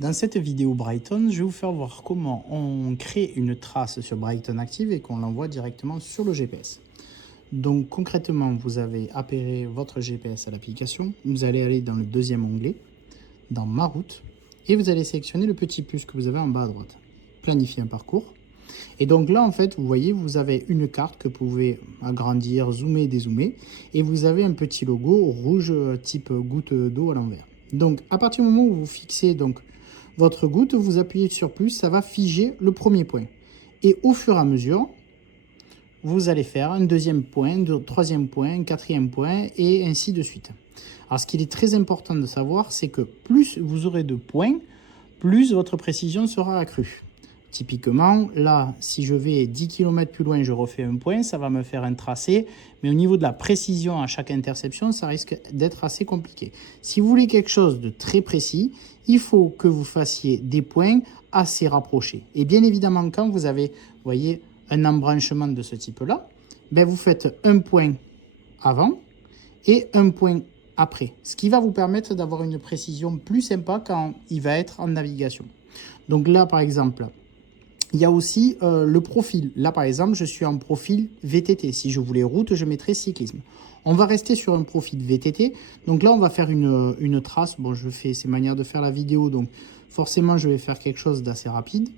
Dans cette vidéo Brighton, je vais vous faire voir comment on crée une trace sur Brighton Active et qu'on l'envoie directement sur le GPS. Donc concrètement, vous avez appairé votre GPS à l'application, vous allez aller dans le deuxième onglet, dans Ma route, et vous allez sélectionner le petit plus que vous avez en bas à droite, planifier un parcours. Et donc là, en fait, vous voyez, vous avez une carte que vous pouvez agrandir, zoomer, dézoomer, et vous avez un petit logo rouge type goutte d'eau à l'envers. Donc à partir du moment où vous fixez donc votre goutte, vous appuyez sur plus, ça va figer le premier point. Et au fur et à mesure, vous allez faire un deuxième point, un troisième point, un quatrième point, et ainsi de suite. Alors ce qu'il est très important de savoir, c'est que plus vous aurez de points, plus votre précision sera accrue. Typiquement, là, si je vais 10 km plus loin, je refais un point, ça va me faire un tracé. Mais au niveau de la précision à chaque interception, ça risque d'être assez compliqué. Si vous voulez quelque chose de très précis, il faut que vous fassiez des points assez rapprochés. Et bien évidemment, quand vous avez, vous voyez, un embranchement de ce type-là, ben vous faites un point avant et un point après. Ce qui va vous permettre d'avoir une précision plus sympa quand il va être en navigation. Donc là, par exemple, il y a aussi le profil. Là, par exemple, je suis en profil VTT. Si je voulais route, je mettrais cyclisme. On va rester sur un profil VTT. Donc là, on va faire une trace. Bon, je fais ces manières de faire la vidéo. Donc forcément, je vais faire quelque chose d'assez rapide.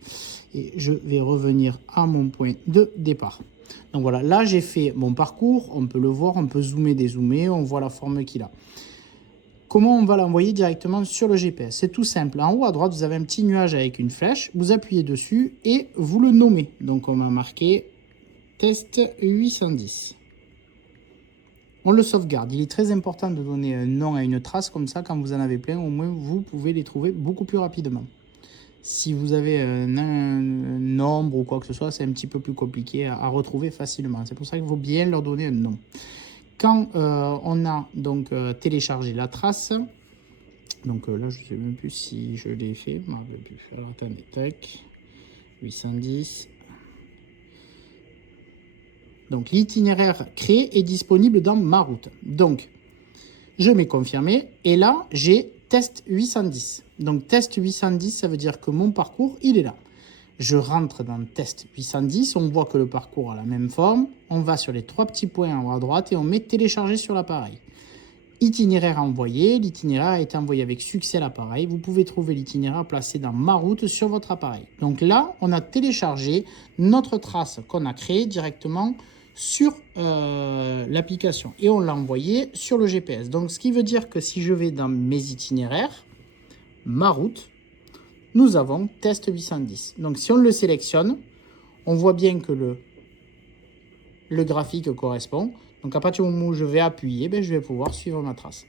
Et je vais revenir à mon point de départ. Donc voilà, là, j'ai fait mon parcours. On peut le voir, on peut zoomer, dézoomer. On voit la forme qu'il a. Comment on va l'envoyer directement sur le GPS? C'est tout simple. En haut à droite, vous avez un petit nuage avec une flèche. Vous appuyez dessus et vous le nommez. Donc, on va marquer test 810. On le sauvegarde. Il est très important de donner un nom à une trace. Comme ça, quand vous en avez plein, au moins, vous pouvez les trouver beaucoup plus rapidement. Si vous avez un nombre ou quoi que ce soit, c'est un petit peu plus compliqué à retrouver facilement. C'est pour ça qu'il faut bien leur donner un nom. Quand on a donc téléchargé la trace, donc là je ne sais même plus si je l'ai fait, alors attendez, tac, 810. Donc l'itinéraire créé est disponible dans Ma route. Donc je mets confirmer et là j'ai test 810. Donc test 810, ça veut dire que mon parcours il est là. Je rentre dans le test 810, on voit que le parcours a la même forme. On va sur les trois petits points en haut à droite et on met télécharger sur l'appareil. Itinéraire envoyé, l'itinéraire a été envoyé avec succès à l'appareil. Vous pouvez trouver l'itinéraire placé dans Ma route sur votre appareil. Donc là, on a téléchargé notre trace qu'on a créée directement sur l'application et on l'a envoyé sur le GPS. Donc ce qui veut dire que si je vais dans mes itinéraires, Ma route, nous avons test 810. Donc, si on le sélectionne, on voit bien que le graphique correspond. Donc, à partir du moment où je vais appuyer, je vais pouvoir suivre ma trace.